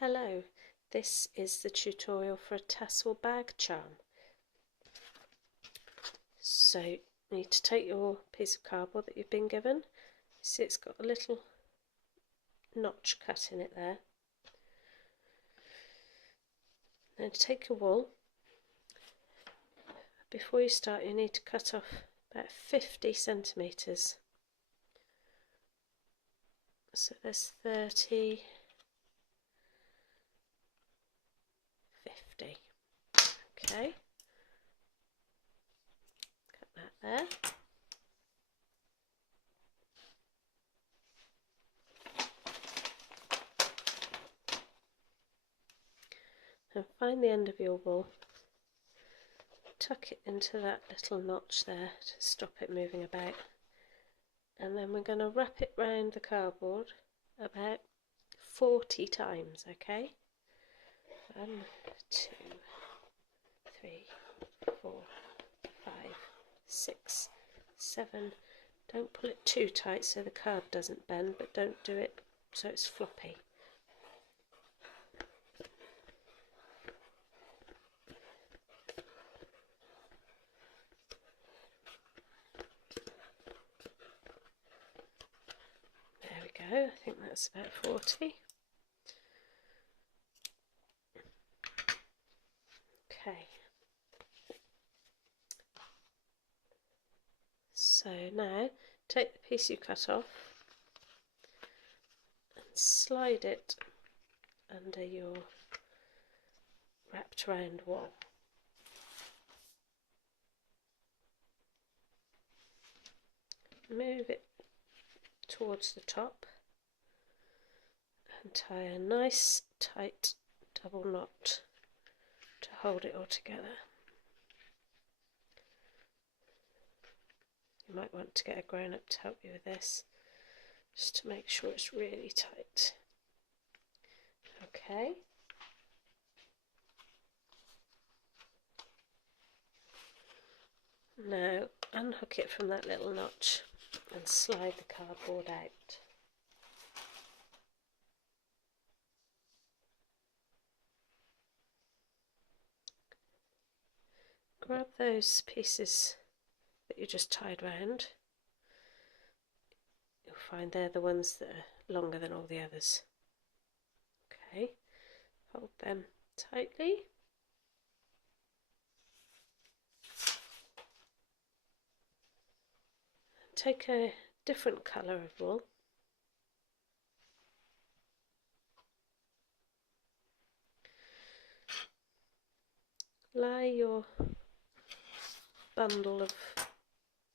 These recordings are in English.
Hello, this is the tutorial for a tassel bag charm. So you need to take your piece of cardboard that you've been given. See, it's got a little notch cut in it there. Then take your wool. Before you start, you need to cut off about 50 centimetres. So there's 30, 50. Okay, cut that there. And find the end of your wool, tuck it into that little notch there to stop it moving about, and then we're going to wrap it round the cardboard about 40 times, okay? 1, 2, 3, 4, 5, 6, 7. Don't pull it too tight so the card doesn't bend, but don't do it so it's floppy. There we go, I think that's about 40. Okay. So now take the piece you cut off and slide it under your wrapped round wool. Move it towards the top and tie a nice tight double knot to hold it all together. You might want to get a grown-up to help you with this, just to make sure it's really tight. Okay. Now unhook it from that little notch and slide the cardboard out. Grab those pieces that you just tied round. You'll find they're the ones that are longer than all the others. Okay, hold them tightly. Take a different colour of wool. Lie your bundle of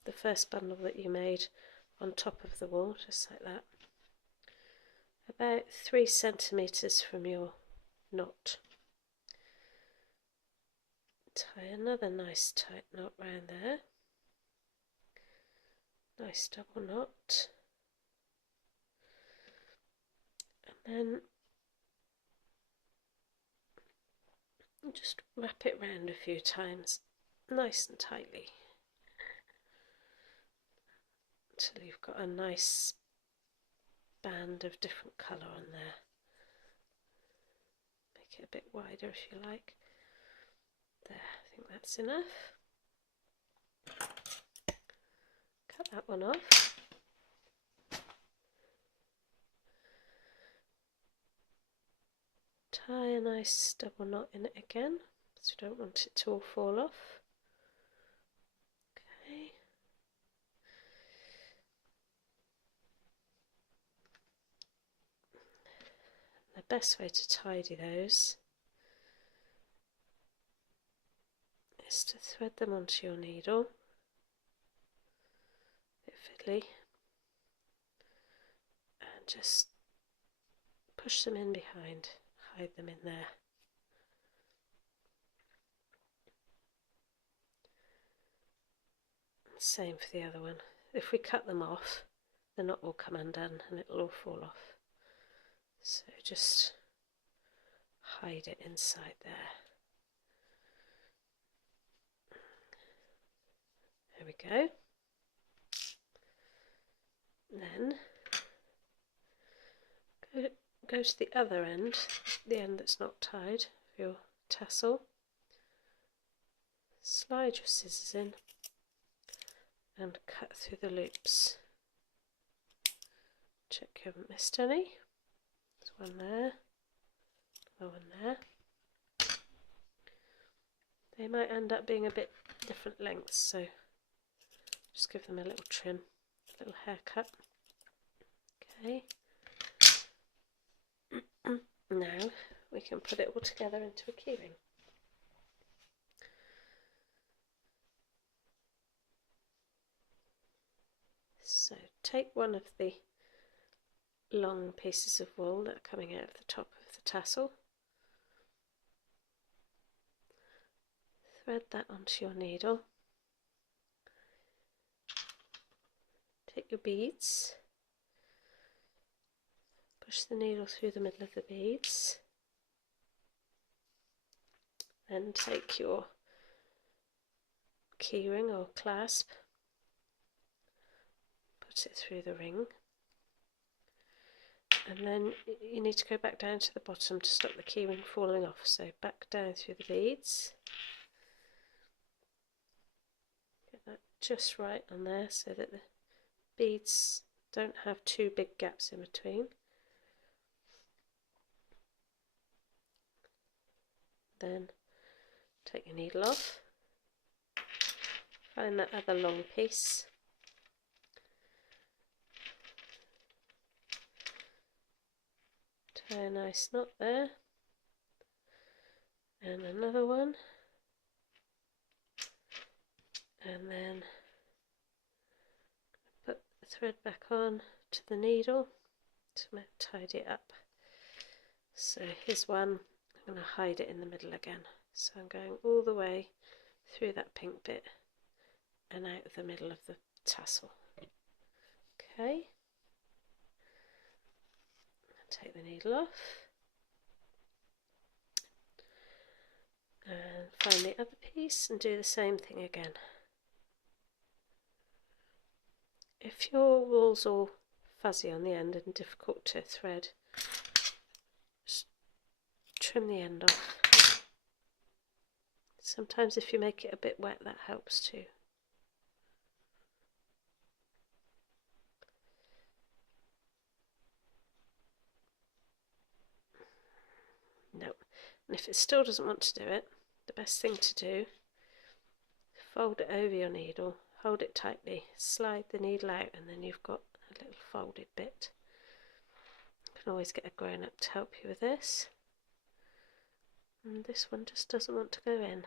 the first bundle that you made on top of the wool, just like that, about 3 centimetres from your knot. Tie another nice tight knot round there, nice double knot, and then just wrap it round a few times, nice and tightly, until you've got a nice band of different colour on there. Make it a bit wider if you like. There, I think that's enough. Cut that one off. Tie a nice double knot in it again, so you don't want it to all fall off. Okay. The best way to tidy those is to thread them onto your needle, a bit fiddly, and just push them in behind, hide them in there. Same for the other one. If we cut them off, the knot will come undone and it'll all fall off. So just hide it inside there. There we go. Then go to the other end, the end that's not tied, of your tassel, slide your scissors in and cut through the loops. Check you haven't missed any. There's one there, another one there. They might end up being a bit different lengths, so just give them a little trim, a little haircut. Okay. Now we can put it all together into a keyring. So take one of the long pieces of wool that are coming out of the top of the tassel, thread that onto your needle, take your beads, push the needle through the middle of the beads, then take your keyring or clasp, put it through the ring, and then you need to go back down to the bottom to stop the keyring falling off. So back down through the beads, get that just right on there so that the beads don't have too big gaps in between. Then take your needle off, find that other long piece, tie a nice knot there, and another one, and then put the thread back on to the needle to tidy it up. So here's one, I'm going to hide it in the middle again. So I'm going all the way through that pink bit and out of the middle of the tassel. Okay, take the needle off and find the other piece and do the same thing again. If your wool's all fuzzy on the end and difficult to thread, just trim the end off. Sometimes if you make it a bit wet, that helps too. No, and if it still doesn't want to do it, the best thing to do, fold it over your needle, hold it tightly, slide the needle out, and then you've got a little folded bit. You can always get a grown-up to help you with this. And this one just doesn't want to go in.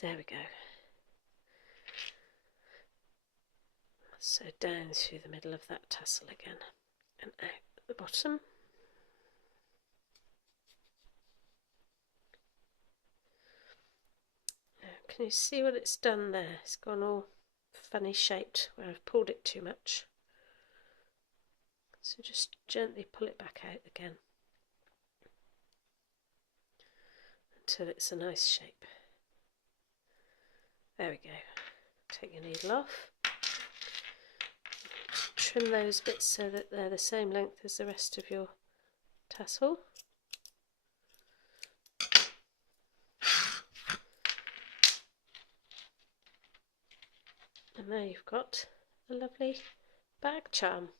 There we go. So down through the middle of that tassel again and out at the bottom. Now, can you see what it's done there? It's gone all funny shaped where I've pulled it too much. So just gently pull it back out again until it's a nice shape. There we go. Take your needle off. Trim those bits so that they're the same length as the rest of your tassel. And there you've got a lovely bag charm.